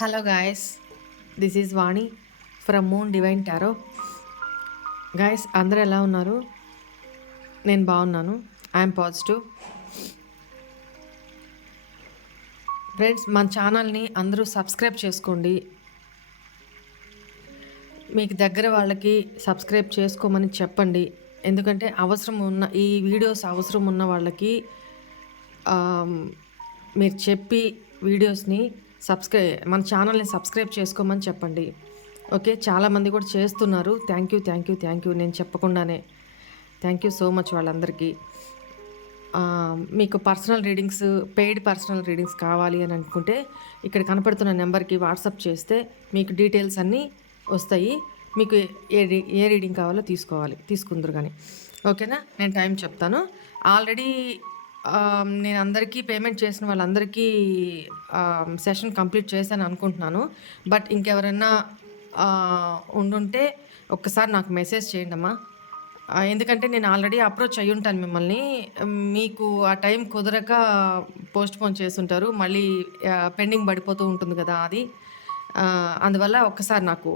Hello guys, this is Vani from moon divine tarot. Guys, అందరూ ఎలా ఉన్నారు? నేను బాగున్నాను. I'm positive. ఫ్రెండ్స్, మన ఛానల్ని అందరూ సబ్స్క్రైబ్ చేసుకోండి. మీకు దగ్గర వాళ్ళకి సబ్స్క్రైబ్ చేసుకోమని చెప్పండి. ఎందుకంటే ఈ వీడియోస్ అవసరం ఉన్న వాళ్ళకి మీరు చెప్పి వీడియోస్ని మన ఛానల్ని సబ్స్క్రైబ్ చేసుకోమని చెప్పండి. ఓకే, చాలామంది కూడా చేస్తున్నారు. Thank you. నేను చెప్పకుండానే థ్యాంక్ యూ సో మచ్ వాళ్ళందరికీ. మీకు పెయిడ్ పర్సనల్ రీడింగ్స్ కావాలి అని అనుకుంటే ఇక్కడ కనపడుతున్న నెంబర్కి వాట్సాప్ చేస్తే మీకు డీటెయిల్స్ అన్నీ వస్తాయి. మీకు ఏ రీడింగ్ కావాలో తీసుకుందరు కానీ. ఓకేనా? నేను టైం చెప్తాను. ఆల్రెడీ నేను అందరికీ పేమెంట్ చేసిన వాళ్ళందరికీ సెషన్ కంప్లీట్ చేశాను అనుకుంటున్నాను. బట్ ఇంకెవరైనా ఉండుంటే ఒక్కసారి నాకు మెసేజ్ చేయండి అమ్మా. ఎందుకంటే నేను ఆల్రెడీ అప్రోచ్ అయ్యి ఉంటాను మిమ్మల్ని. మీకు ఆ టైం కుదరక పోస్ట్‌పోన్ చేసుంటారు. మళ్ళీ పెండింగ్ పడిపోతూ ఉంటుంది కదా అది. అందువల్ల ఒక్కసారి నాకు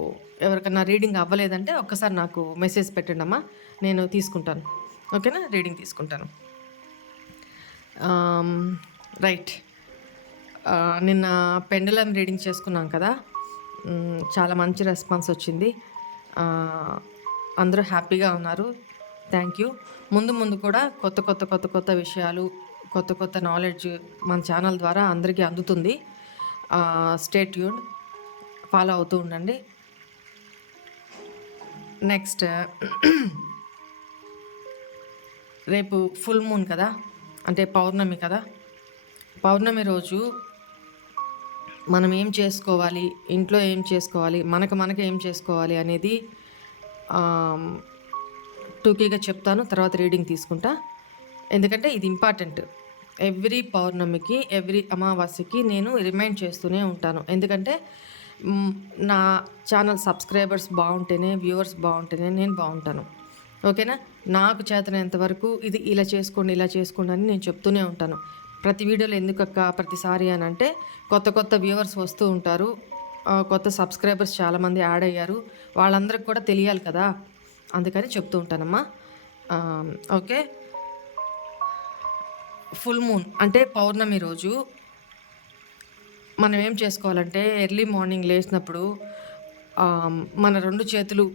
ఎవరికన్నా రీడింగ్ అవ్వలేదంటే ఒక్కసారి నాకు మెసేజ్ పెట్టండమ్మా. నేను తీసుకుంటాను. ఓకేనా? రీడింగ్ తీసుకుంటాను. రైట్. నిన్న పెండులం రీడింగ్ చేసుకున్నాం కదా. చాలా మంచి రెస్పాన్స్ వచ్చింది. అందరూ హ్యాపీగా ఉన్నారు. Thank you. ముందు కూడా కొత్త విషయాలు, కొత్త నాలెడ్జ్ మన ఛానల్ ద్వారా అందరికీ అందుతుంది. స్టే ట్యూన్డ్, ఫాలో అవుతూ ఉండండి. నెక్స్ట్, రేపు ఫుల్ మూన్ కదా, అంటే పౌర్ణమి కదా. పౌర్ణమి రోజు మనం ఏం చేసుకోవాలి, ఇంట్లో ఏం చేసుకోవాలి, మనకు ఏం చేసుకోవాలి అనేది టూకీగా చెప్తాను. తర్వాత రీడింగ్ తీసుకుంటా. ఎందుకంటే ఇది ఇంపార్టెంట్. ఎవ్రీ పౌర్ణమికి, ఎవ్రీ అమావాస్యకి నేను రిమైండ్ చేస్తూనే ఉంటాను. ఎందుకంటే నా ఛానల్ సబ్స్క్రైబర్స్ బాగుంటేనే, వ్యూవర్స్ బాగుంటేనే నేను బాగుంటాను. ఓకేనా? నాకు చేతనంత వరకు ఇది ఇలా చేసుకోండి అని నేను చెప్తూనే ఉంటాను. ప్రతి వీడియోలో ఎందుకక్క ప్రతిసారి అని అంటే, కొత్త వ్యూవర్స్ వస్తూ ఉంటారు. కొత్త సబ్స్క్రైబర్స్ చాలామంది యాడ్ అయ్యారు. వాళ్ళందరికి కూడా తెలియాలి కదా, అందుకని చెప్తూ ఉంటానమ్మా. ఓకే. ఫుల్ మూన్ అంటే పౌర్ణమి రోజు మనం ఏం చేసుకోవాలంటే, ఎర్లీ మార్నింగ్ లేచినప్పుడు మన 2 చేతులు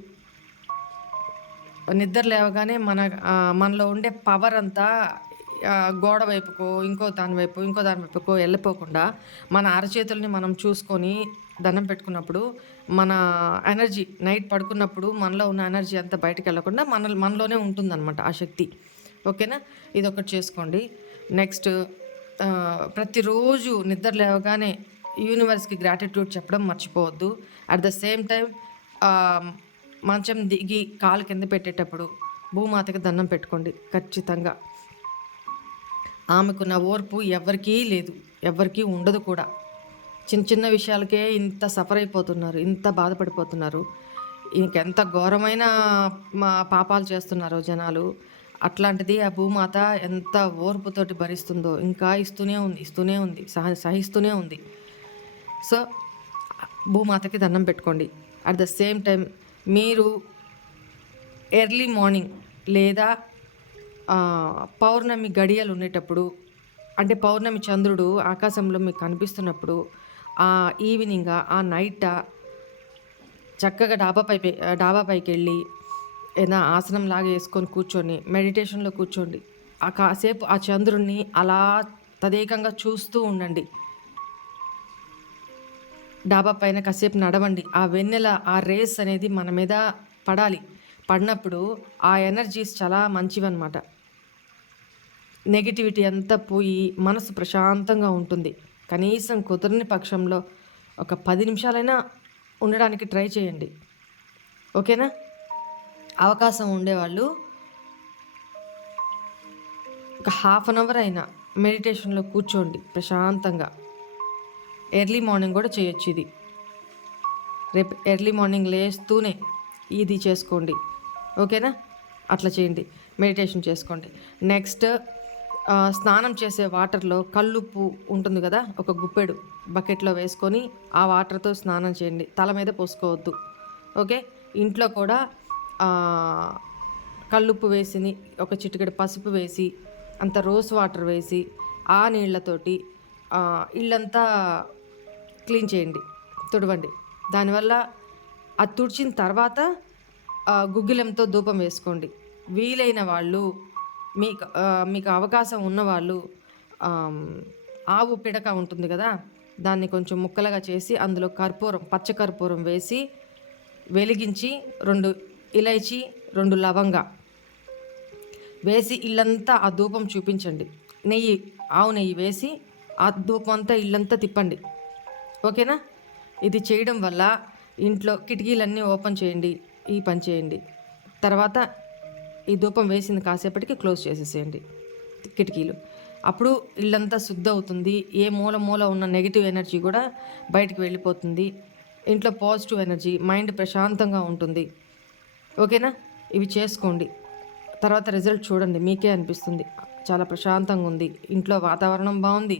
నిద్ర లేవగానే మనలో ఉండే పవర్ అంతా గోడ వైపుకో, ఇంకో దాని వైపుకో వెళ్ళిపోకుండా మన అరచేతుల్ని మనం చూసుకొని దండం పెట్టుకున్నప్పుడు మన ఎనర్జీ నైట్ పడుకున్నప్పుడు మనలో ఉన్న ఎనర్జీ అంతా బయటకు వెళ్ళకుండా మనలోనే ఉంటుందన్నమాట ఆ శక్తి. ఓకేనా? ఇదొకటి చేసుకోండి. నెక్స్ట్, ప్రతిరోజు నిద్ర లేవగానే యూనివర్స్కి గ్రాటిట్యూడ్ చెప్పడం మర్చిపోవద్దు. అట్ ద సేమ్ టైం మంచం దిగి కాలు కింద పెట్టేటప్పుడు భూమాతకి దండం పెట్టుకోండి ఖచ్చితంగా. ఆమెకున్న ఓర్పు ఎవరికీ లేదు, ఎవరికీ ఉండదు కూడా. చిన్న విషయాలకే ఇంత సఫర్ అయిపోతున్నారు, ఇంత బాధపడిపోతున్నారు. ఇంకెంత ఘోరమైన పాపాలు చేస్తున్నారో జనాలు. అట్లాంటిది ఆ భూమాత ఎంత ఓర్పుతోటి భరిస్తుందో, ఇంకా ఇస్తూనే ఉంది, సహిస్తూనే ఉంది. సో భూమాతకి దండం పెట్టుకోండి. అట్ ద సేమ్ టైం మీరు ఎర్లీ మార్నింగ్ లేదా పౌర్ణమి గడియలు ఉండేటప్పుడు, అంటే పౌర్ణమి చంద్రుడు ఆకాశంలో మీకు కనిపిస్తున్నప్పుడు, ఆ ఈవినింగ్ ఆ నైట్ చక్కగా డాబా పైకి వెళ్ళి ఏదైనా ఆసనం లాగా వేసుకొని కూర్చొని మెడిటేషన్లో కూర్చోండి. కాసేపు ఆ చంద్రుడిని అలా తదేకంగా చూస్తూ ఉండండి. డాబా పైన కాసేపు నడవండి. ఆ వెన్నెల, ఆ రేస్ అనేది మన మీద పడినప్పుడు ఆ ఎనర్జీస్ చాలా మంచివన్నమాట. నెగిటివిటీ అంతా పోయి మనసు ప్రశాంతంగా ఉంటుంది. కనీసం కుదరని పక్షంలో ఒక 10 నిమిషాలైనా ఉండడానికి ట్రై చేయండి. ఓకేనా? అవకాశం ఉండేవాళ్ళు ఒక 1/2 అవర్ అయినా మెడిటేషన్లో కూర్చోండి ప్రశాంతంగా. ఎర్లీ మార్నింగ్ కూడా చేయొచ్చు ఇది. రేపు ఎర్లీ మార్నింగ్ లేస్తూనే ఇది చేసుకోండి. ఓకేనా? అట్లా చేయండి, మెడిటేషన్ చేసుకోండి. నెక్స్ట్, స్నానం చేసే వాటర్లో కల్లుప్పు ఉంటుంది కదా, ఒక గుప్పెడు బకెట్లో వేసుకొని ఆ వాటర్తో స్నానం చేయండి. తల మీద పోసుకోవద్దు. ఓకే. ఇంట్లో కూడా కల్లుప్పు వేసి ఒక చిటికెడు పసుపు వేసి అంత రోస్ వాటర్ వేసి ఆ నీళ్ళతోటి ఇల్లంతా క్లీన్ చేయండి, తుడవండి. దానివల్ల అది తుడిచిన తర్వాత గుగ్గిలంతో ధూపం వేసుకోండి. వీలైన వాళ్ళు మీకు అవకాశం ఉన్నవాళ్ళు ఆవు పిడక ఉంటుంది కదా, దాన్ని కొంచెం ముక్కలుగా చేసి అందులో పచ్చ కర్పూరం వేసి వెలిగించి 2 ఇలైచి 2 లవంగా వేసి ఇల్లంతా ఆ ధూపం చూపించండి. ఆవు నెయ్యి వేసి ఆ ధూపం అంతా ఇల్లంతా తిప్పండి. ఓకేనా? ఇది చేయడం వల్ల ఇంట్లో కిటికీలన్నీ ఓపెన్ చేయండి. ఈ పని చేయండి. తర్వాత ఈ ధూపం వేసింది కాసేపటికి క్లోజ్ చేసేసేయండి కిటికీలు. అప్పుడు ఇల్లంతా శుద్ధ అవుతుంది. ఏ మూల ఉన్న నెగిటివ్ ఎనర్జీ కూడా బయటికి వెళ్ళిపోతుంది. ఇంట్లో పాజిటివ్ ఎనర్జీ, మైండ్ ప్రశాంతంగా ఉంటుంది. ఓకేనా? ఇవి చేసుకోండి. తర్వాత రిజల్ట్ చూడండి, మీకే అనిపిస్తుంది చాలా ప్రశాంతంగా ఉంది, ఇంట్లో వాతావరణం బాగుంది,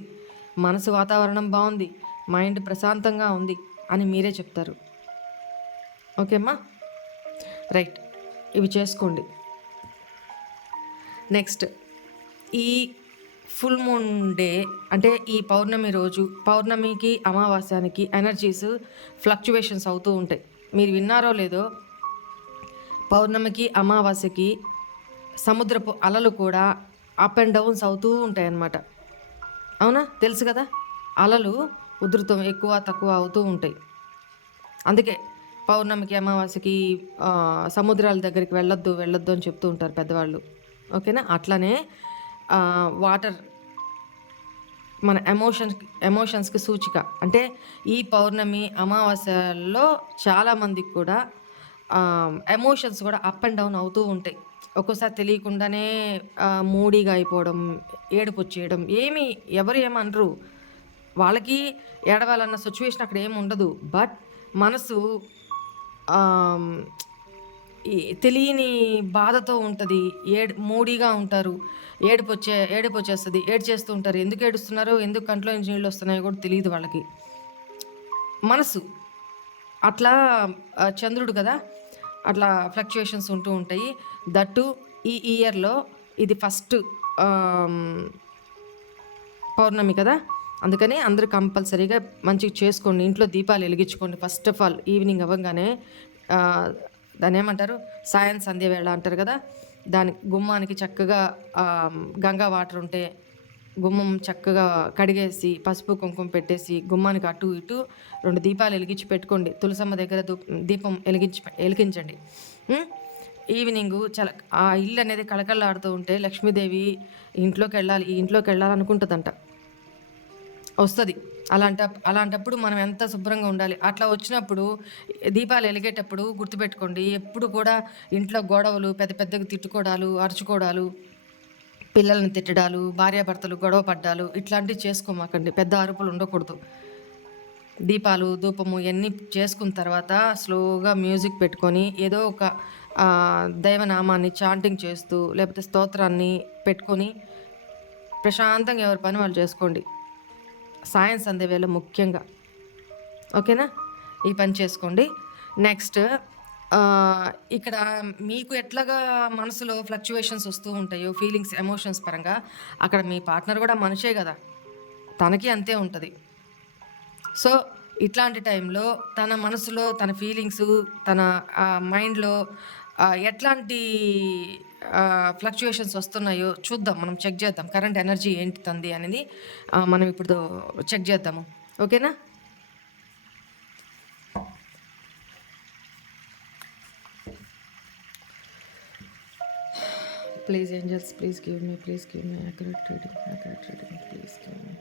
మనసు వాతావరణం బాగుంది, మైండ్ ప్రశాంతంగా ఉంది అని మీరే చెప్తారు. ఓకేమ్మా? రైట్, ఇవి చేసుకోండి. నెక్స్ట్, ఈ ఫుల్ మూన్ డే అంటే ఈ పౌర్ణమి రోజు, పౌర్ణమికి అమావాస్యానికి ఎనర్జీస్ ఫ్లక్చువేషన్స్ అవుతూ ఉంటాయి. మీరు విన్నారో లేదో, పౌర్ణమికి అమావాస్యకి సముద్రపు అలలు కూడా అప్ అండ్ డౌన్స్ అవుతూ ఉంటాయి అన్నమాట. అవునా? తెలుసు కదా, అలలు ఉధృతం ఎక్కువ తక్కువ అవుతూ ఉంటాయి. అందుకే పౌర్ణమికి అమావాస్యకి సముద్రాల దగ్గరికి వెళ్ళొద్దు అని చెప్తూ ఉంటారు పెద్దవాళ్ళు. ఓకేనా? అట్లనే వాటర్ మన ఎమోషన్స్కి సూచిక. అంటే ఈ పౌర్ణమి అమావాస్యలో చాలామందికి కూడా ఎమోషన్స్ కూడా అప్ అండ్ డౌన్ అవుతూ ఉంటాయి. ఒక్కోసారి తెలియకుండానే మూడీగా అయిపోవడం, ఏడుపు వచ్చేయడం, ఎవరు ఏమనరు, వాళ్ళకి ఏడవాలన్న సిచ్యువేషన్ అక్కడ ఏమి ఉండదు. బట్ మనసు తెలియని బాధతో ఉంటుంది, మూడీగా ఉంటారు, ఏడుపు వచ్చేస్తుంది, ఏడ్చేస్తూ ఉంటారు. ఎందుకు ఏడుస్తున్నారో, ఎందుకు కంట్లో నుంచి నీళ్ళు వస్తున్నాయో కూడా తెలియదు వాళ్ళకి. మనసు అట్లా చంద్రుడు కదా, అట్లా ఫ్లక్చుయేషన్స్ ఉంటూ ఉంటాయి. దట్టు ఈ ఇయర్లో ఇది ఫస్ట్ పౌర్ణమి కదా, అందుకని అందరూ కంపల్సరీగా మంచిగా చేసుకోండి. ఇంట్లో దీపాలు వెలిగించుకోండి. ఫస్ట్ ఆఫ్ ఆల్ ఈవినింగ్ అవ్వగానే దాన్ని ఏమంటారు, సాయం సంధ్య వేళ అంటారు కదా, దాని గుమ్మానికి చక్కగా గంగా వాటర్ ఉంటే గుమ్మం చక్కగా కడిగేసి పసుపు కుంకుమ పెట్టేసి గుమ్మానికి అటు ఇటు 2 దీపాలు వెలిగించి పెట్టుకోండి. తులసమ్మ దగ్గర దీపం వెలిగించండి. ఈవినింగు చాలా ఆ ఇల్లు అనేది కళకళలాడుతూ ఉంటే లక్ష్మీదేవి ఈ ఇంట్లోకి వెళ్ళాలనుకుంటుందంట, వస్తుంది. అలాంటప్పుడు మనం ఎంత శుభ్రంగా ఉండాలి. అట్లా వచ్చినప్పుడు దీపాలు వెలిగేటప్పుడు గుర్తుపెట్టుకోండి, ఎప్పుడు కూడా ఇంట్లో గొడవలు, పెద్దగా తిట్టుకోవడాలు, అరుచుకోవడాలు, పిల్లల్ని తిట్టడాలు, భార్యాభర్తలు గొడవ పడ్డాలు, ఇట్లాంటివి చేసుకోమాకండి. పెద్ద అరుపులు ఉండకూడదు. దీపాలు, ధూపము ఇవన్నీ చేసుకున్న తర్వాత స్లోగా మ్యూజిక్ పెట్టుకొని ఏదో ఒక దైవనామాన్ని చాంటింగ్ చేస్తూ లేకపోతే స్తోత్రాన్ని పెట్టుకొని ప్రశాంతంగా ఎవరి పని వాళ్ళు చేసుకోండి. సాయం సంధ్య వేళ ముఖ్యంగా. ఓకేనా? ఈ పని చేసుకోండి. నెక్స్ట్, ఇక్కడ మీకు ఎట్లాగా మనసులో ఫ్లక్చువేషన్స్ వస్తూ ఉంటాయో, ఫీలింగ్స్, ఎమోషన్స్ పరంగా, అక్కడ మీ పార్ట్నర్ కూడా మనిషే కదా, తనకి అంతే ఉంటుంది. సో ఇట్లాంటి టైంలో తన మనసులో తన ఫీలింగ్స్, తన మైండ్లో ఎట్లాంటి ఫ్లక్చుయేషన్స్ వస్తున్నాయో చూద్దాం, మనం చెక్ చేద్దాం. కరెంట్ ఎనర్జీ ఏంటి తంది అనేది మనం ఇప్పుడు చెక్ చేద్దాము. ఓకేనా? Please angels, please give me accurate reading, please give me,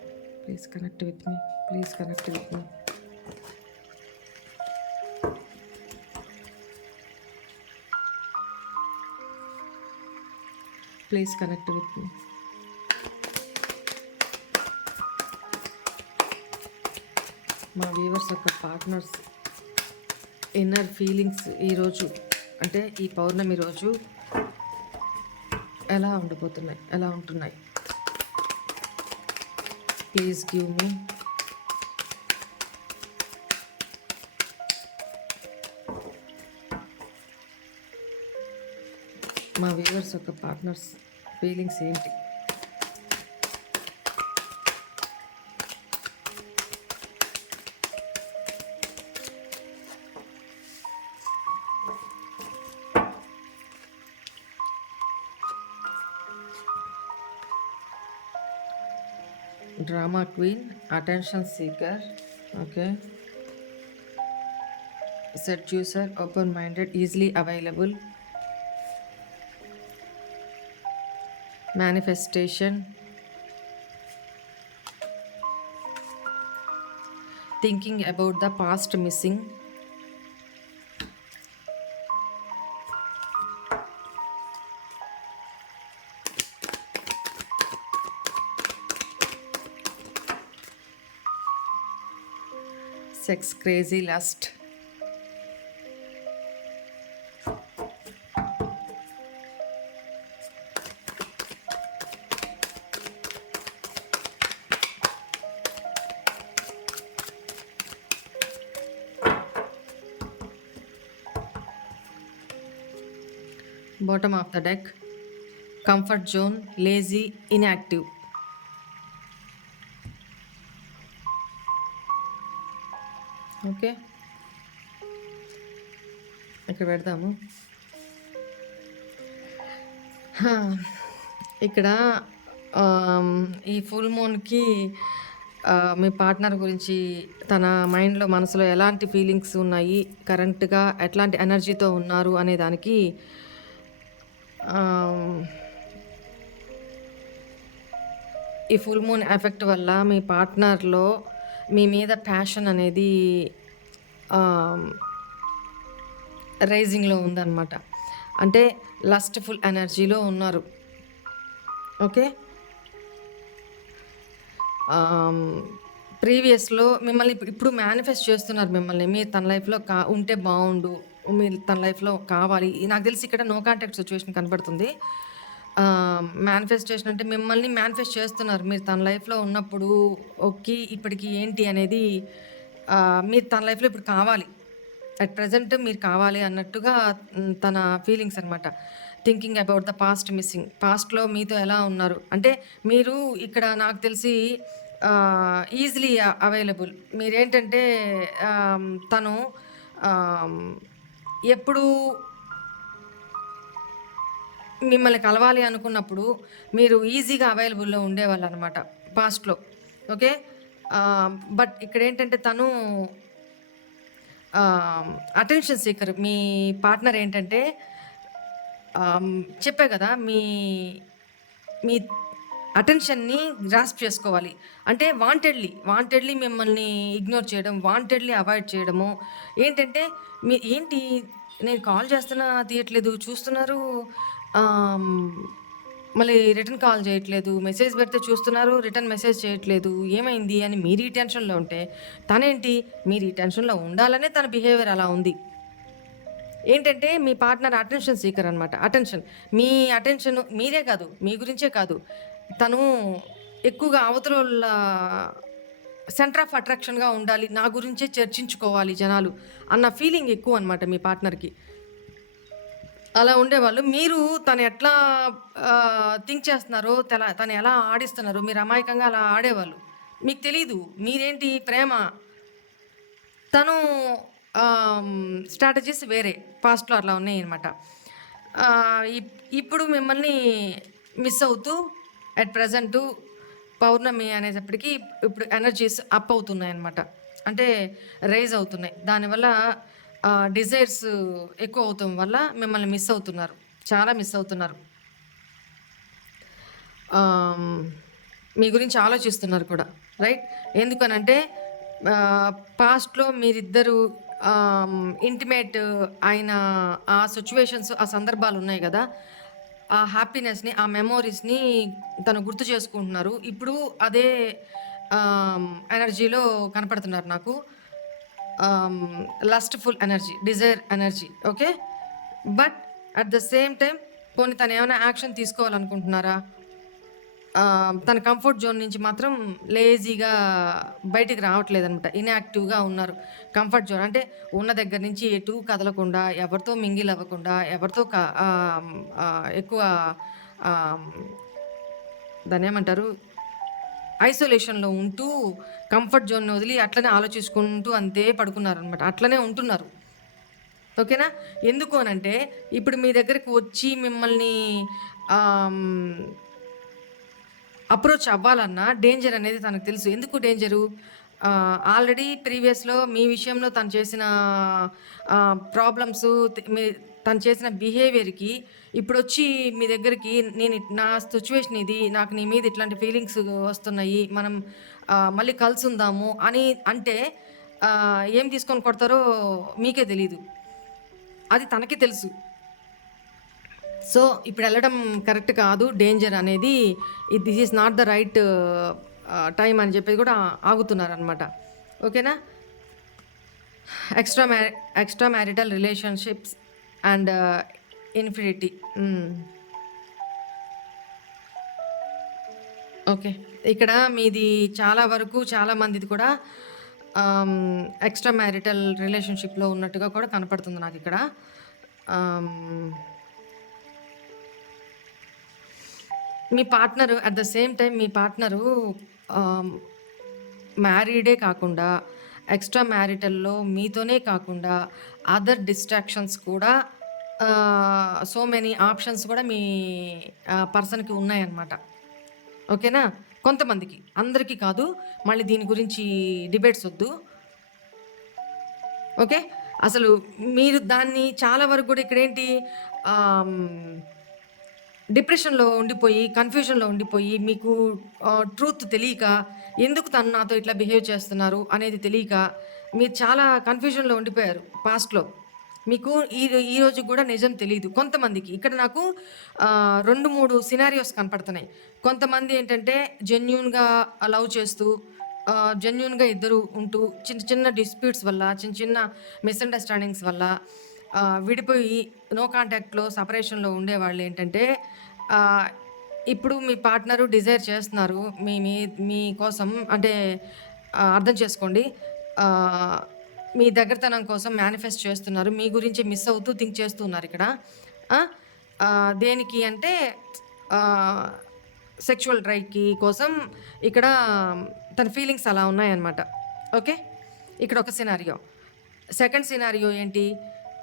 please connect with me, please connect with me. Please connect with me. మా వ్యూవర్స్ యొక్క పార్ట్నర్స్ ఇన్నర్ ఫీలింగ్స్ ఈరోజు అంటే ఈ పౌర్ణమి రోజు ఎలా ఉంటున్నాయి? Please give me. మా వ్యూవర్స్ యొక్క పార్ట్నర్స్ ఫీలింగ్స్ ఏంటి? Drama queen, attention seeker, okay, seducer, open-minded, easily available, manifestation, thinking about the past missing, sex crazy, lust, bottom of the deck, comfort zone, lazy, inactive. Okay, ఇక్కడ పెడదాము. ఇక్కడ ఈ full మూన్కి మీ partner గురించి తన మైండ్లో మనసులో ఎలాంటి ఫీలింగ్స్ ఉన్నాయి, కరెంట్గా ఎట్లాంటి ఎనర్జీతో ఉన్నారు అనే దానికి ఈ ఫుల్ మూన్ ఎఫెక్ట్ వల్ల మీ పార్ట్నర్లో మీ మీద ప్యాషన్ అనేది రైజింగ్లో ఉందన్నమాట. అంటే లస్ట్ఫుల్ ఎనర్జీలో ఉన్నారు. ఓకే, ప్రీవియస్లో మిమ్మల్ని ఇప్పుడు మేనిఫెస్ట్ చేస్తున్నారు మిమ్మల్ని. మీరు తన లైఫ్లో ఉంటే బాగుండు, మీరు తన లైఫ్లో కావాలి. నాకు తెలిసి ఇక్కడ నో కాంటాక్ట్ సిచ్యువేషన్ కనబడుతుంది. మేనిఫెస్టేషన్ అంటే మిమ్మల్ని మేనిఫెస్ట్ చేస్తున్నారు. మీరు తన లైఫ్లో ఉన్నప్పుడు ఓకే ఇప్పటికి ఏంటి అనేది మీరు తన లైఫ్లో ఇప్పుడు కావాలి, అట్ ప్రజెంట్ మీరు కావాలి అన్నట్టుగా తన ఫీలింగ్స్ అనమాట. Thinking about the past missing, పాస్ట్లో మీతో ఎలా ఉన్నారు అంటే మీరు ఇక్కడ నాకు తెలిసి ఈజీలీ అవైలబుల్. మీరేంటంటే తను ఎప్పుడు మిమ్మల్ని కలవాలి అనుకున్నప్పుడు మీరు ఈజీగా అవైలబుల్లో ఉండేవాళ్ళు అనమాట పాస్ట్లో. ఓకే, బట్ ఇక్కడ ఏంటంటే తను అటెన్షన్ సీకర్. మీ పార్ట్నర్ ఏంటంటే చెప్పే కదా మీ మీ అటెన్షన్ని గ్రాస్ప్ చేసుకోవాలి అంటే వాంటెడ్లీ మిమ్మల్ని ఇగ్నోర్ చేయడం, వాంటెడ్లీ అవాయిడ్ చేయడము. ఏంటంటే ఏంటి నేను కాల్ చేస్తున్నా తీయట్లేదు, చూస్తున్నారు మళ్ళీ రిటర్న్ కాల్ చేయట్లేదు, మెసేజ్ పెడితే చూస్తున్నారు రిటర్న్ మెసేజ్ చేయట్లేదు, ఏమైంది అని మీరు ఈ టెన్షన్లో ఉంటే తనేంటి మీరు ఈ టెన్షన్లో ఉండాలనే తన బిహేవియర్ అలా ఉంది. ఏంటంటే మీ పార్ట్నర్ అటెన్షన్ సీకర్ అనమాట. మీ అటెన్షన్ మీరే కాదు, మీ గురించే కాదు, తను ఎక్కువగా అవతల సెంటర్ ఆఫ్ అట్రాక్షన్గా ఉండాలి, నా గురించే చర్చించుకోవాలి జనాలు అన్న ఫీలింగ్ ఎక్కువ అనమాట మీ పార్ట్నర్కి. అలా ఉండేవాళ్ళు. మీరు తను ఎట్లా థింక్ చేస్తున్నారో, తను ఎలా ఆడిస్తున్నారో మీరు అమాయకంగా అలా ఆడేవాళ్ళు. మీకు తెలీదు మీరేంటి ప్రేమ, తను స్ట్రాటజీస్ వేరే పాస్ట్లో అట్లా ఉన్నాయి అనమాట. ఇప్పుడు మిమ్మల్ని మిస్ అవుతూ అట్ ప్రజెంటు పౌర్ణమి అనేటప్పటికీ ఇప్పుడు ఎనర్జీస్ అప్ అవుతున్నాయి అనమాట. అంటే రైజ్ అవుతున్నాయి. దానివల్ల డిజైర్స్ ఎక్కువ అవటం వల్ల మిమ్మల్ని మిస్ అవుతున్నారు, చాలా మిస్ అవుతున్నారు. మీ గురించి ఆలోచిస్తున్నారు కూడా, రైట్? ఎందుకనంటే పాస్ట్లో మీరిద్దరు ఇంటిమేట్ అయిన ఆ సిచ్యువేషన్స్, ఆ సందర్భాలు ఉన్నాయి కదా, ఆ హ్యాపీనెస్ని, ఆ మెమోరీస్ని తను గుర్తు చేసుకుంటున్నారు. ఇప్పుడు అదే ఎనర్జీలో కనపడుతున్నారు నాకు. Lustful energy, desire energy. Okay, but at the same time పోనీ తను ఏమైనా యాక్షన్ తీసుకోవాలనుకుంటున్నారా? తన కంఫర్ట్ జోన్ నుంచి మాత్రం లేజీగా బయటికి రావట్లేదనమాట. ఇన్‌యాక్టివ్‌గా ఉన్నారు. కంఫర్ట్ జోన్ అంటే ఉన్న దగ్గర నుంచి ఎటూ కదలకుండా, ఎవరితో మింగిల్ అవ్వకుండా, ఎవరితో ఎక్కువ ఆహ్, దాన్నేమంటారు? ఐసోలేషన్‌లో ఉంటూ, కంఫర్ట్ జోన్‌ని వదిలి అట్లనే ఆలోచించుకుంటూ అంతే పడుకున్నారనమాట. అట్లనే ఉంటున్నారు. ఓకేనా? ఎందుకు అనంటే, ఇప్పుడు మీ దగ్గరికి వచ్చి మిమ్మల్ని ఆహ్, హ్మ్ అప్రోచ్ అవ్వాలన్నా డేంజర్ అనేది తనకు తెలుసు. ఎందుకు డేంజరు? ఆల్రెడీ ప్రీవియస్‌లో మీ విషయంలో తను చేసిన ప్రాబ్లమ్సు తను చేసిన బిహేవియర్‌కి ఇప్పుడొచ్చి మీ దగ్గరికి నా సిట్యుయేషన్ ఇది. నాకు నీ మీద ఇట్లాంటి ఫీలింగ్స్ వస్తున్నాయి. మనం మళ్ళీ కలిసుందాము అని అంటే ఏం తీసుకొని కొడతారో మీకే తెలీదు. అది తనకి తెలుసు. సో, ఇప్పుడెళ్ళడం కరెక్ట్ కాదు. డేంజర్ అనేది this is not the right time అని చెప్పేసి కూడా ఆగుతున్నారనమాట. ఓకేనా? ఎక్స్‌ట్రా మ్యా extra marital relationships and infinity. Okay. ఇక్కడ మీది చాలా వరకు చాలా మందిది కూడా ఎక్స్‌ట్రా మ్యారిటల్ రిలేషన్‌షిప్‌లో ఉన్నట్టుగా కూడా కనపడుతుంది నాకిక్కడ. ఆహ్ మీ partner at the same time మీ పార్ట్నరు ఆహ్, మ్యారీడే కాకుండా, ఎక్స్‌ట్రా మ్యారిటల్‌లో మీతోనే కాకుండా, అదర్ డిస్ట్రాక్షన్స్ కూడా సో మెనీ ఆప్షన్స్ కూడా మీ పర్సన్‌కి ఉన్నాయన్నమాట. ఓకేనా? కొంతమందికి. అందరికీ కాదు. మళ్ళీ దీని గురించి డిబేట్స్ ఒద్దు. ఓకే. అసలు మీరు దాన్ని చాలా వరకు గూడా ఇక్కడేంటి ఆహ్, డిప్రెషన్‌లో ఉండిపోయి, కన్‌ఫ్యూజన్‌లో ఉండిపోయి, మీకు ట్రూత్ తెలియక, ఎందుకు తను నాతో ఇట్లా బిహేవ్ చేస్తున్నారు అనేది తెలియక, మీరు చాలా కన్‌ఫ్యూజన్‌లో ఉండిపోయారు పాస్ట్‌లో. మీకు ఈ రోజు గూడా నిజం తెలీదు. కొంతమందికి ఇక్కడ నాకు 2, 3 సినారియోస్ కనపడుతున్నాయి. కొంతమంది ఏంటంటే జెన్యూన్‌గా లవ్ చేస్తూ జెన్యూన్‌గా ఇద్దరు ఉంటూ చిన్న చిన్న డిస్ప్యూట్స్ వల్ల, చిన్న చిన్న మిస్‌అండర్‌స్టాండింగ్స్ వల్ల విడిపోయి నో కాంటాక్ట్‌లో, సెపరేషన్‌లో ఉండేవాళ్ళేంటంటే ఆహ్, ఇప్పుడు మీ పార్ట్నరు డిజైర్ చేస్తున్నారు. మీ మీ మీ కోసం అంటే అర్థం చేసుకోండి. ఆహ్, మీ దగ్గరతనం కోసం మేనిఫెస్ట్ చేస్తున్నారు. మీ గురించి మిస్ అవుతూ థింక్ చేస్తూ ఉన్నారిక్కడ. ఆ! దేనికి అంటే ఆహ్, సెక్సువల్ డ్రైవ్‌కి కోసం ఇక్కడ తన ఫీలింగ్స్ అలా ఉన్నాయన్నమాట. ఓకే. ఇక్కడ ఒక సినారియో. సెకండ్ సినారియో ఏంటి?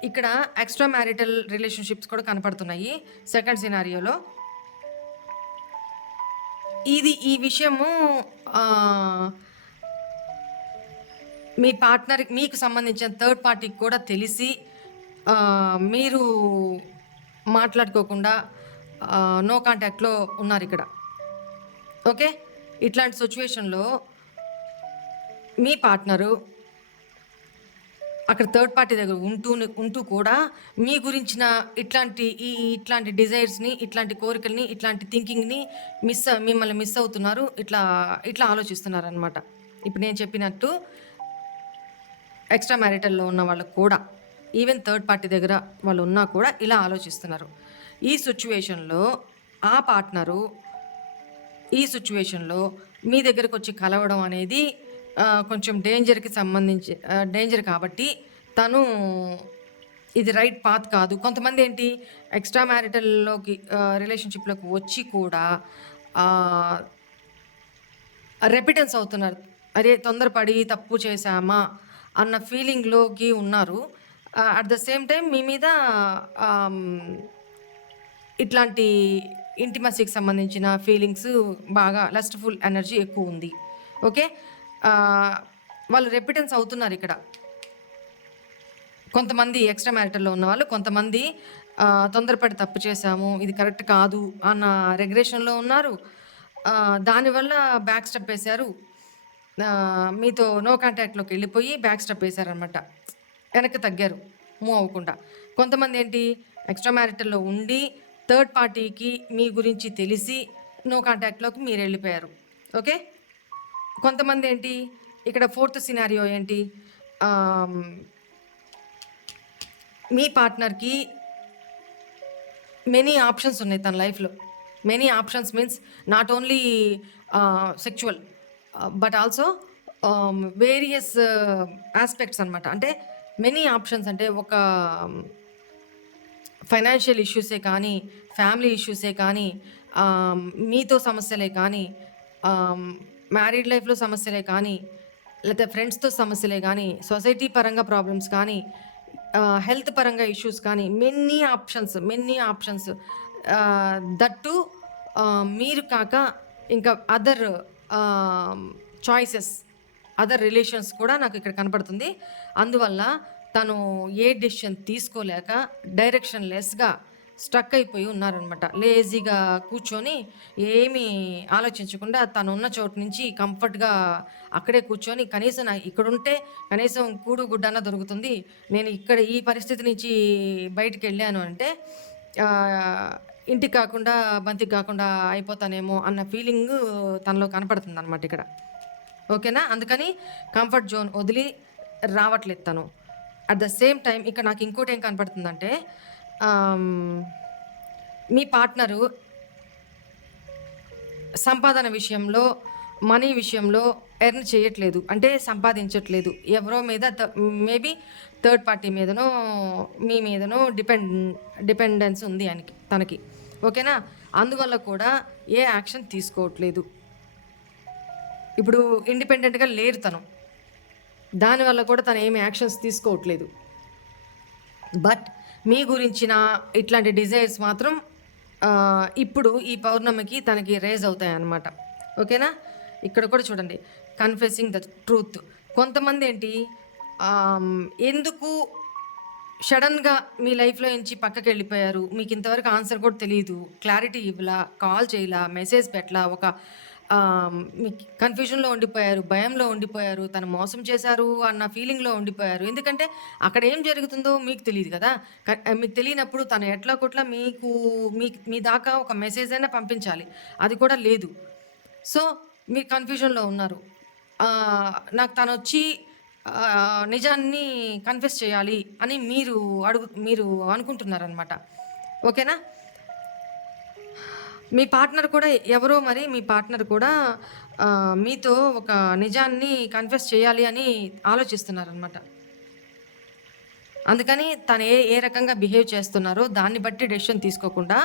ఇక్కడ ఎక్స్‌ట్రా మ్యారిటల్ రిలేషన్‌షిప్స్ కూడా కనపడుతున్నాయి. సెకండ్ సినారియోలో ఈ విషయము ఆహ్, మీ పార్ట్నర్ మీకు సంబంధించిన థర్డ్ పార్టీకి కూడా తెలిసి మీరు మాట్లాడుకోకుండా నో కాంటాక్ట్‌లో ఉన్నారిక్కడ. ఓకే. ఇట్లాంటి సిట్యుయేషన్‌లో మీ పార్ట్నరు అక్కడ థర్డ్ పార్టీ దగ్గర ఉంటూ కూడా మీ గురించిన ఇట్లాంటి డిజైర్స్‌ని, ఇట్లాంటి కోరికల్ని, ఇట్లాంటి థింకింగ్‌ని మిమ్మల్ని మిస్ అవుతున్నారు. ఇట్లా ఆలోచిస్తున్నారనమాట. ఇప్పుడు నేను చెప్పినట్టు ఎక్స్‌ట్రా మ్యారిటల్‌లో ఉన్న వాళ్ళకి కూడా ఈవెన్ థర్డ్ పార్టీ దగ్గర వాళ్ళు ఉన్నా కూడా ఇలా ఆలోచిస్తున్నారు. ఈ సిట్యుయేషన్‌లో ఆ పార్ట్నరు ఈ సిట్యుయేషన్‌లో మీ దగ్గరకొచ్చి కలవడం అనేది కొంచెం డేంజర్ కాబట్టి తను ఇది రైట్ పాత్ కాదు. కొంతమందేంటి ఎక్స్‌ట్రా రిలేషన్‌షిప్‌లోకి వచ్చి కూడా ఆహ్, రెపెటెన్స్ అవుతున్నారు. అరే! తొందరపడి తప్పు చేశామా అన్న ఫీలింగ్‌లోకి ఉన్నారు. అట్ ద సేమ్ టైమ్ మీ మీద ఆహ్, హ్మ్, ఇట్లాంటి ఇంటిమసీకి సంబంధించిన ఫీలింగ్స్ బాగా లస్ట్‌ఫుల్ ఎనర్జీ ఎక్కువుంది. ఓకే. ఆహ్, వాళ్ళు రెపెటెన్స్ అవుతున్నారిక్కడ. కొంతమంది ఎక్స్‌ట్రా మ్యారిటల్‌లో ఉన్నవాళ్ళు, కొంతమంది తొందరపడి తప్పు చేశాము, ఇది కరెక్ట్ కాదు అన్న రెగ్రెషన్‌లో ఉన్నారు. దానివల్ల బ్యాక్ స్టెప్ ఏసారు. మీతో నో కాంటాక్ట్‌లోకెళ్ళిపోయి బ్యాక్ స్టెప్ ఏసారనమాట. వెనక్కి తగ్గారు మూవ్ అవ్వకుండా. కొంతమందేంటి ఎక్స్‌ట్రా మ్యారిటల్‌లో ఉండి థర్డ్ పార్టీకి మీ గురించి తెలిసి నో కాంటాక్ట్‌లోకి మీరెళ్ళిపోయారు. ఓకే. కొంతమందేంటి ఇక్కడ ఫోర్త్ సినారియో ఏంటి ఆహ్, మీ పార్ట్నర్‌కి మెనీ ఆప్షన్స్ ఉన్నాయి తన లైఫ్‌లో. Many options means not only sexual but also various aspects అనమాట. అంటే మెనీ ఆప్షన్స్ అంటే ఒక ఫైనాన్షియల్ ఇష్యూసే కానీ, ఫ్యామిలీ ఇష్యూసే కానీ, మీతో సమస్యలే కానీ, మ్యారీడ్ లైఫ్‌లో సమస్యలే కానీ, లేతే ఫ్రెండ్స్‌తో సమస్యలే కానీ, సొసైటీ పరంగా ప్రాబ్లమ్స్ కానీ, హెల్త్ పరంగా ఇష్యూస్ కానీ, మెనీ ఆప్షన్స్ దట్ టు మీరు కాక ఇంకా అదర్ చాయిసెస్, అదర్ రిలేషన్స్ కూడా నాకు ఇక్కడ కనపడుతుంది. అందువల్ల తను ఏ డెసిషన్ తీసుకోలేక డైరెక్షన్ లెస్‌గా స్ట్రక్ అయిపోయి ఉన్నారనమాట. లేజీగా కూర్చొని ఏమీ ఆలోచించకుండా తనున్న చోటు నుంచి కంఫర్ట్‌గా అక్కడే కూర్చొని కనీసం ఇక్కడుంటే కనీసం కూడు గుడ్డన్నా దొరుకుతుంది. నేను ఇక్కడ ఈ పరిస్థితి నుంచి బయటికెళ్ళాను అంటే ఇంటికి కాకుండా బంతికి కాకుండా అయిపోతానేమో అన్న ఫీలింగు తనలో కనపడుతుందనమాట ఇక్కడ. ఓకేనా? అందుకని కంఫర్ట్ జోన్ వదిలి రావట్లేదు తను. అట్ ద సేమ్ టైం ఇక్కడ నాకు ఇంకోటి ఏం కనపడుతుందంటే మీ పార్ట్నరు సంపాదన విషయంలో, మనీ విషయంలో ఎర్న్ చేయట్లేదు. అంటే సంపాదించట్లేదు. ఎవరో మీద మేబీ థర్డ్ పార్టీ మీదనో, మీ మీదనో డిపెండెన్స్ ఉంది తనకి. ఓకేనా? అందువల్ల కూడా ఏ యాక్షన్ తీసుకోవట్లేదు. ఇప్పుడు ఇండిపెండెంట్‌గా లేరు తను. దానివల్ల కూడా తను ఏమి యాక్షన్స్ తీసుకోవట్లేదు. బట్ మీ గురించిన ఇట్లాంటి డిజైర్స్ మాత్రం ఇప్పుడు ఈ పౌర్ణమికి తనకి రేజ్ అవుతాయన్నమాట. ఓకేనా? ఇక్కడ కూడా చూడండి, కన్ఫెసింగ్ ద ట్రూత్. కొంతమంది ఏంటి ఎందుకు సడన్గా మీ లైఫ్లో నుంచి పక్కకి వెళ్ళిపోయారు, మీకు ఇంతవరకు ఆన్సర్ కూడా తెలియదు, క్లారిటీ ఇవ్వలా, కాల్ చేయలా, మెసేజ్ పెట్టలా, ఒక మీకు కన్ఫ్యూజన్లో ఉండిపోయారు, భయంలో ఉండిపోయారు, తను మోసం చేశారు అన్న ఫీలింగ్లో ఉండిపోయారు. ఎందుకంటే అక్కడ ఏం జరుగుతుందో మీకు తెలియదు కదా. మీకు తెలియనప్పుడు తను ఎట్లా కొట్లా మీ దాకా ఒక మెసేజ్ అయినా పంపించాలి, అది కూడా లేదు. సో మీరు కన్ఫ్యూజన్లో ఉన్నారు. నాకు తను వచ్చి నిజాన్ని కన్ఫెస్ చేయాలి అని మీరు అనుకుంటున్నారనమాట. ఓకేనా? మీ పార్ట్నర్ కూడా ఎవరో మరి మీ పార్ట్నర్ కూడా మీతో ఒక నిజాన్ని కన్ఫెస్ చేయాలి అని ఆలోచిస్తున్నారనమాట. అందుకని తను ఏ రకంగా బిహేవ్ చేస్తున్నారో దాన్ని బట్టి డెసిషన్ తీసుకోకుండా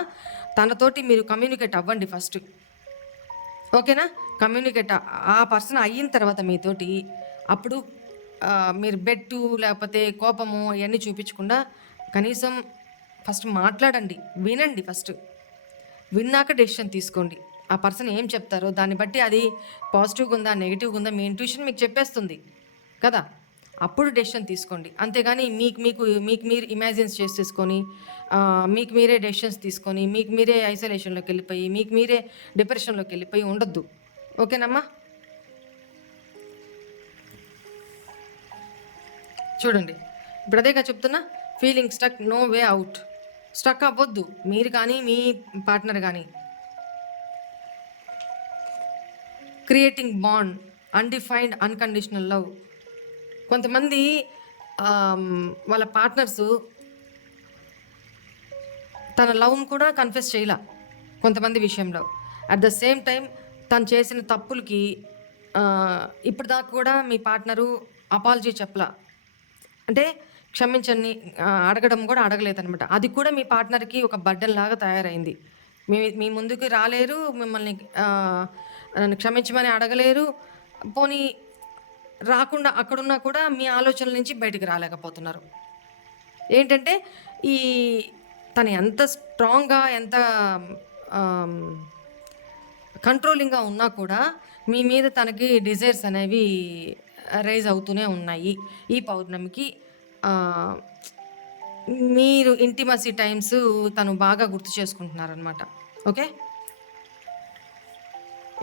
తనతోటి మీరు కమ్యూనికేట్ అవ్వండి ఫస్ట్. ఓకేనా? కమ్యూనికేట్ ఆ పర్సన్ అయిన తర్వాత మీతోటి అప్పుడు మీరు బెట్టు లేకపోతే కోపము అవన్నీ చూపించకుండా కనీసం ఫస్ట్ మాట్లాడండి, వినండి. ఫస్ట్ విన్నాక డెసిషన్ తీసుకోండి. ఆ పర్సన్ ఏం చెప్తారో దాన్ని బట్టి అది పాజిటివ్గా ఉందా, నెగిటివ్గా ఉందా మీ ఇంట్యూషన్ మీకు చెప్పేస్తుంది కదా. అప్పుడు డెసిషన్ తీసుకోండి. అంతేగాని మీకు మీరు ఇమాజిన్స్ చేసేసుకొని మీకు మీరే డెసిషన్స్ తీసుకొని మీకు మీరే ఐసోలేషన్లోకి వెళ్ళిపోయి మీకు మీరే డిప్రెషన్లోకి వెళ్ళిపోయి ఉండొద్దు. ఓకేనమ్మా? చూడండి, ఇప్పుడు అదేగా చెప్తున్నా, feeling stuck, no way out. Stuck అవ్వద్దు మీరు కానీ మీ పార్ట్నర్ కానీ. Creating bond, undefined unconditional love. కొంతమంది వాళ్ళ పార్ట్నర్సు తన లవ్ను కూడా కన్ఫెస్ చేయలే కొంతమంది విషయంలో. అట్ ద సేమ్ టైం తను చేసిన తప్పులకి ఇప్పటిదాకా కూడా మీ పార్ట్నరు అపాలజీ చెప్పలా, అంటే క్షమించని అడగడం కూడా అడగలేదనమాట. అది కూడా మీ పార్ట్నర్కి ఒక బర్డెన్ లాగా తయారైంది. మీ ముందుకు రాలేరు, మిమ్మల్ని నన్ను క్షమించమని అడగలేరు. పోనీ రాకుండా అక్కడున్నా కూడా మీ ఆలోచనల నుంచి బయటికి రాలేకపోతున్నారు. ఏంటంటే తను ఎంత స్ట్రాంగ్గా, ఎంత కంట్రోలింగ్గా ఉన్నా కూడా మీ మీద తనకి డిజైర్స్ అనేవి రైజ్ అవుతూనే ఉన్నాయి. ఈ పౌర్ణమికి మీరు ఇంటిమసీ టైమ్స్ తను బాగా గుర్తు చేసుకుంటున్నారనమాట. ఓకే,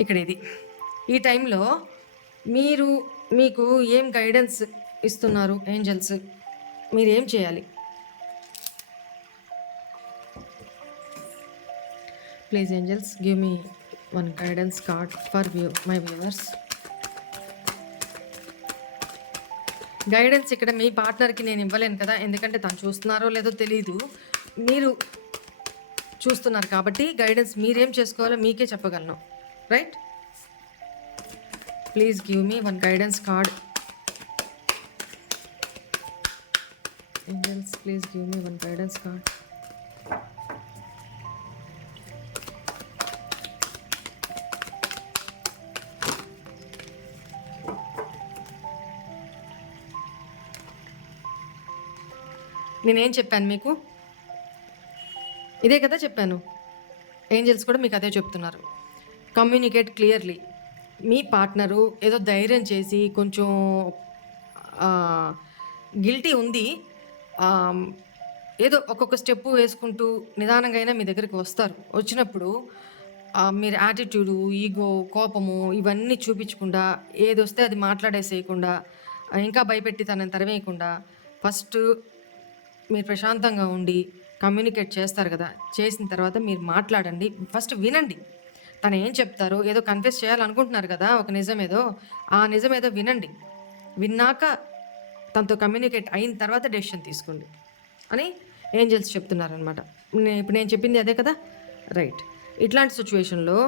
ఇక్కడ ఇది ఈ టైంలో మీకు ఏం గైడెన్స్ ఇస్తున్నారు ఏంజల్స్, మీరు ఏం చేయాలి? Please angels give me one guidance card for my viewers. Guidance ఇక్కడ మీ పార్ట్నర్కి నేను ఇవ్వలేను కదా, ఎందుకంటే తను చూస్తున్నారో లేదో తెలీదు. చూస్తున్నారు కాబట్టి గైడెన్స్ మీరేం చేసుకోవాలో మీకే చెప్పగలను, right? Please give me one guidance card. Angels, please give me one guidance card. నేనేం చెప్పాను మీకు? ఇదే కదా చెప్పాను. ఏంజల్స్ కూడా మీకు అదే చెప్తున్నారు. Communicate clearly. మీ పార్ట్నరు ఏదో ధైర్యం చేసి కొంచెం గిల్టీ ఉంది, ఏదో ఒక్కొక్క స్టెప్పు వేసుకుంటూ నిదానంగా అయినా మీ దగ్గరికి వస్తారు. వచ్చినప్పుడు మీరు యాటిట్యూడు, ఈగో, కోపము ఇవన్నీ చూపించకుండా ఏదొస్తే అది మాట్లాడేసేయకుండా, ఇంకా భయపెట్టి తనని తరివేయకుండా ఫస్ట్ మీరు ప్రశాంతంగా ఉండి కమ్యూనికేట్ చేస్తారు కదా. చేసిన తర్వాత మీరు మాట్లాడండి. ఫస్ట్ వినండి. తను ఏం చెప్తారో, ఏదో కన్ఫెస్ చేయాలనుకుంటున్నారు కదా ఒక నిజమేదో, ఆ నిజమేదో వినండి. విన్నాక తనతో కమ్యూనికేట్ అయిన తర్వాత డెసిషన్ తీసుకోండి అని ఏంజల్స్ చెప్తున్నారనమాట. ఇప్పుడు నేను చెప్పింది అదే కదా, రైట్? ఇట్లాంటి సిచ్యువేషన్లో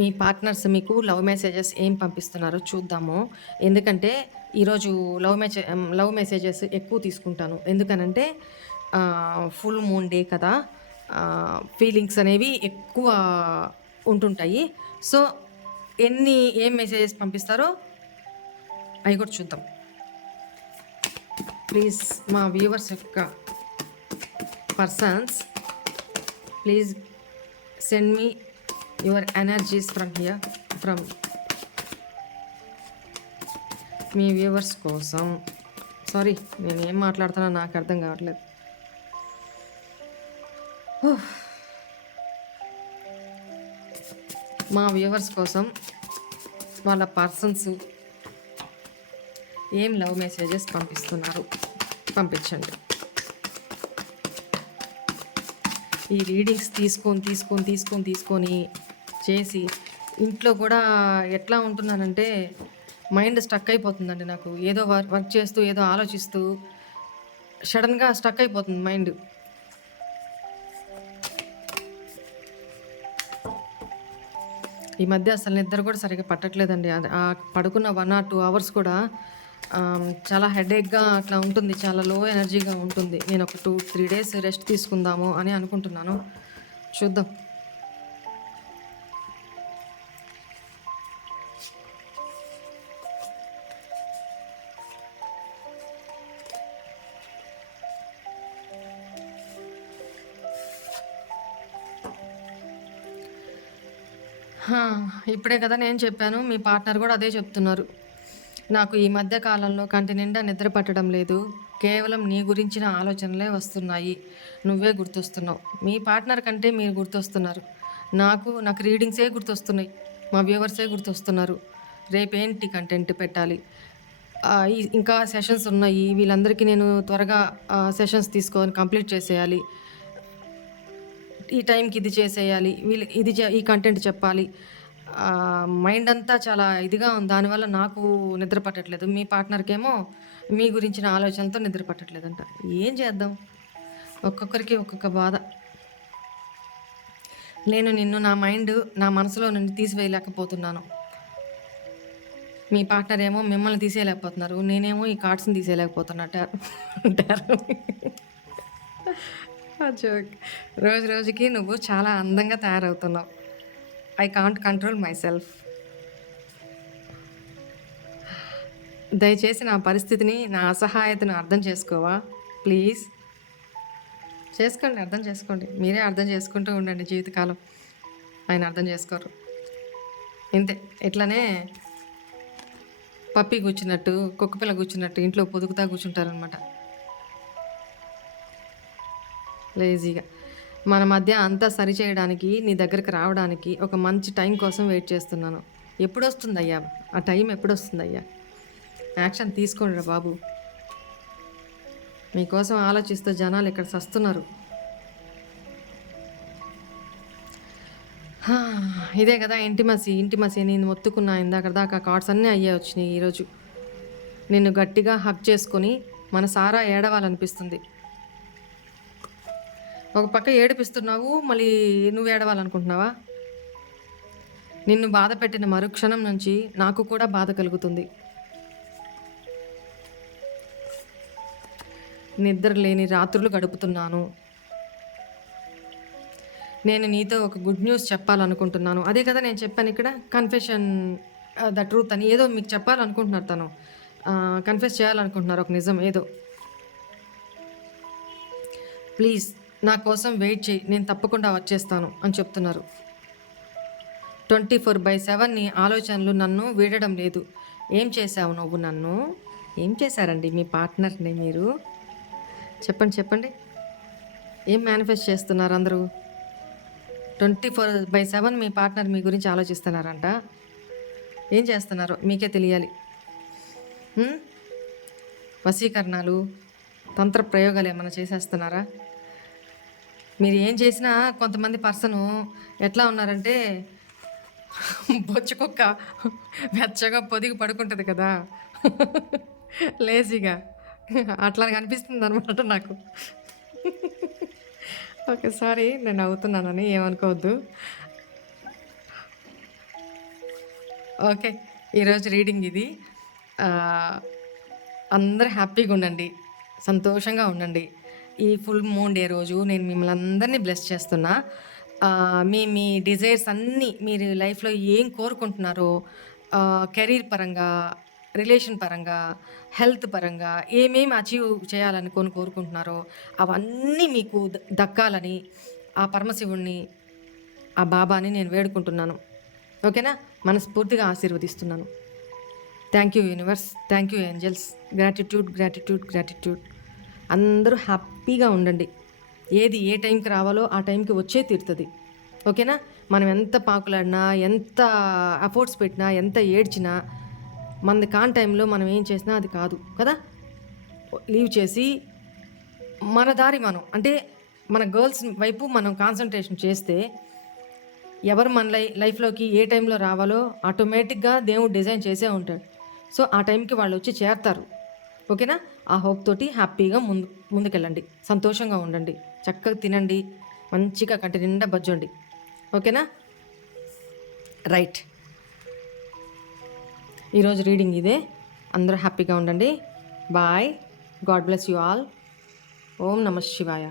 మీ పార్ట్నర్స్ మీకు లవ్ మెసేజెస్ ఏం పంపిస్తున్నారో చూద్దాము. ఎందుకంటే ఈరోజు లవ్ మెసేజెస్ ఎక్కువ తీసుకుంటాను. ఎందుకనంటే ఫుల్ మూన్ డే కదా, ఫీలింగ్స్ అనేవి ఎక్కువ ఉంటుంటాయి. సో ఏం మెసేజెస్ పంపిస్తారో అవి కూడా చూద్దాం. ప్లీజ్ మా వ్యూవర్స్ యొక్క persons, please send me your energies from here, from me viewers కోసం. సారీ, నేను ఏం మాట్లాడుతున్నా నాకు అర్థం కావట్లేదు. మా వ్యూవర్స్ కోసం వాళ్ళ పర్సన్స్ ఏం లవ్ మెసేజెస్ పంపిస్తున్నారు పంపించండి. ఈ రీడింగ్స్ తీసుకొని చేసి ఇంట్లో కూడా ఎట్లా ఉంటున్నానంటే మైండ్ స్టక్ అయిపోతుందండి నాకు. ఏదో వర్క్ చేస్తూ ఏదో ఆలోచిస్తూ సడన్గా స్టక్ అయిపోతుంది మైండ్. ఈ మధ్య అసలు నిద్ర కూడా సరిగ్గా పట్టట్లేదండి. ఆ పడుకున్న 1 or 2 hours కూడా చాలా హెడేక్గా అట్లా ఉంటుంది, చాలా లో ఎనర్జీగా ఉంటుంది. నేను ఒక 2-3 days రెస్ట్ తీసుకుందాము అని అనుకుంటున్నాను. చూద్దాం. ఇప్పుడే కదా నేను చెప్పాను, మీ పార్ట్నర్ కూడా అదే చెప్తున్నారు. నాకు ఈ మధ్య కాలంలో కంటి నిండా నిద్ర పట్టడం లేదు, కేవలం నీ గురించిన ఆలోచనలే వస్తున్నాయి, నువ్వే గుర్తొస్తున్నావు. మీ పార్ట్నర్ కంటే మీరు గుర్తొస్తున్నారు. నాకు రీడింగ్సే గుర్తొస్తున్నాయి, మా వ్యూవర్సే గుర్తొస్తున్నారు. రేపేంటి కంటెంట్ పెట్టాలి, ఇంకా సెషన్స్ ఉన్నాయి, వీళ్ళందరికీ నేను త్వరగా సెషన్స్ తీసుకొని కంప్లీట్ చేసేయాలి, ఈ టైంకి ఇది చేసేయాలి, ఈ కంటెంట్ చెప్పాలి. మైండ్ అంతా చాలా ఇదిగా ఉంది. దానివల్ల నాకు నిద్ర పట్టట్లేదు. మీ పార్ట్నర్కేమో మీ గురించిన ఆలోచనలతో నిద్ర పట్టట్లేదంట. ఏం చేద్దాం, ఒక్కొక్కరికి ఒక్కొక్క బాధ. నేను నిన్ను నా మనసులో నుండి తీసివేయలేకపోతున్నాను. మీ పార్ట్నర్ ఏమో మిమ్మల్ని తీసేయలేకపోతున్నారు, నేనేమో ఈ కార్డ్స్ని తీసేయలేకపోతున్నట్టారు అంటారు. జోక్. రోజు రోజుకి నువ్వు చాలా అందంగా తయారవుతున్నావు. I can't control my self. దయచేసి నా పరిస్థితిని, నా అసహాయతను అర్థం చేసుకోవా ప్లీజ్. చేసుకోండి, అర్థం చేసుకోండి. మీరే అర్థం చేసుకుంటూ ఉండండి జీవితకాలం. ఆయన అర్థం చేసుకోరు. ఇంతే, ఇట్లానే పప్పి కూర్చున్నట్టు, కుక్కపిల్ల కూర్చున్నట్టు ఇంట్లో పొదుగుతా కూర్చుంటారనమాట లేజీగా. మన మధ్య అంతా సరిచేయడానికి, నీ దగ్గరికి రావడానికి ఒక మంచి టైం కోసం వెయిట్ చేస్తున్నాను. ఎప్పుడు వస్తుందయ్యా ఆ టైం? ఎప్పుడు వస్తుందయ్యా? యాక్షన్ తీసుకోండి రా బాబు. మీకోసం ఆలోచిస్తూ జనాలు ఇక్కడ సస్తున్నారు. హా! ఇదే కదా ఇంటిమసీ, ఇంటిమసీ నేను మొత్తుకున్నా ఇందాకడ దాకా కార్డ్స్ అన్నీ అయ్యే వచ్చినాయి ఈరోజు. నిన్ను గట్టిగా హగ్ చేసుకొని మనసారా ఏడవాలనిపిస్తుంది. ఒక పక్క ఏడిపిస్తున్నావు, మళ్ళీ నువ్వు ఏడవాలనుకుంటున్నావా? నిన్ను బాధ పెట్టిన మరుక్షణం నుంచి నాకు కూడా బాధ కలుగుతుంది. నిద్ర లేని రాత్రులు గడుపుతున్నాను. నేను నీతో ఒక గుడ్ న్యూస్ చెప్పాలనుకుంటున్నాను. అదే కదా నేను చెప్పాను ఇక్కడ కన్ఫెషన్ ద ట్రూత్ అని ఏదో మీకు చెప్పాలనుకుంటున్నారు తను. కన్ఫెస్ చేయాలనుకుంటున్నారు ఒక నిజం ఏదో. ప్లీజ్ నా కోసం వెయిట్ చేయి, నేను తప్పకుండా వచ్చేస్తాను అని చెప్తున్నారు. 24/7 నీ ఆలోచనలు నన్ను వీడడం లేదు. ఏం చేశావు నువ్వు నన్ను? ఏం చేశారండి మీ పార్ట్నర్ని మీరు? చెప్పండి చెప్పండి. ఏం మేనిఫెస్ట్ చేస్తున్నారు అందరూ? 24/7 మీ పార్ట్నర్ మీ గురించి ఆలోచిస్తున్నారంట. ఏం చేస్తున్నారో మీకే తెలియాలి. వశీకరణాలు, తంత్ర ప్రయోగాలు ఏమైనా చేసేస్తున్నారా? మీరు ఏం చేసినా కొంతమంది పర్సను ఎట్లా ఉన్నారంటే బొచ్చుకుక్క వెచ్చగా పొదిగి పడుకుంటుంది కదా, లేజీగా అట్లా కనిపిస్తుంది అనమాట నాకు. ఓకే, సారీ నేను నవ్వుతున్నానని ఏమనుకోవద్దు. ఓకే, ఈరోజు రీడింగ్ ఇది. అందరూ హ్యాపీగా ఉండండి, సంతోషంగా ఉండండి. ఈ ఫుల్ మూన్ డే రోజు నేను మిమ్మల్ని అందరినీ బ్లెస్ చేస్తున్నా. మీ మీ డిజైర్స్ అన్నీ మీరు లైఫ్లో ఏం కోరుకుంటున్నారో, కెరీర్ పరంగా, రిలేషన్ పరంగా, హెల్త్ పరంగా ఏమేమి అచీవ్ చేయాలని కోరుకుంటున్నారో అవన్నీ మీకు దక్కాలని ఆ పరమశివుణ్ణి, ఆ బాబాని నేను వేడుకుంటున్నాను. ఓకేనా? మనస్ఫూర్తిగా ఆశీర్వదిస్తున్నాను. Thank you universe, thank you angels. Gratitude gratitude gratitude. అందరూ హ్యాపీగా ఉండండి. ఏది ఏ టైంకి రావాలో ఆ టైంకి వచ్చే తీరుతుంది. ఓకేనా? మనం ఎంత పాకులాడినా, ఎంత ఎఫర్ట్స్ పెట్టినా, ఎంత ఏడ్చినా, మనది కాని టైంలో మనం ఏం చేసినా అది కాదు కదా. లీవ్ చేసి మన దారి మనం, అంటే మన గర్ల్స్ వైపు మనం కాన్సన్ట్రేషన్ చేస్తే ఎవరు మన లైఫ్లోకి ఏ టైంలో రావాలో ఆటోమేటిక్గా దేవుడు డిజైన్ చేసే ఉంటాడు. సో ఆ టైంకి వాళ్ళు వచ్చి చేరతారు. ఓకేనా? ఆ హోప్ తోటి హ్యాపీగా ముందుకెళ్ళండి, సంతోషంగా ఉండండి, చక్కగా తినండి, మంచిగా కంటి నిండా బజ్జండి. ఓకేనా? రైట్, ఈరోజు రీడింగ్ ఇదే. అందరూ హ్యాపీగా ఉండండి. Bye. God bless you all. ఓం నమః శివాయ.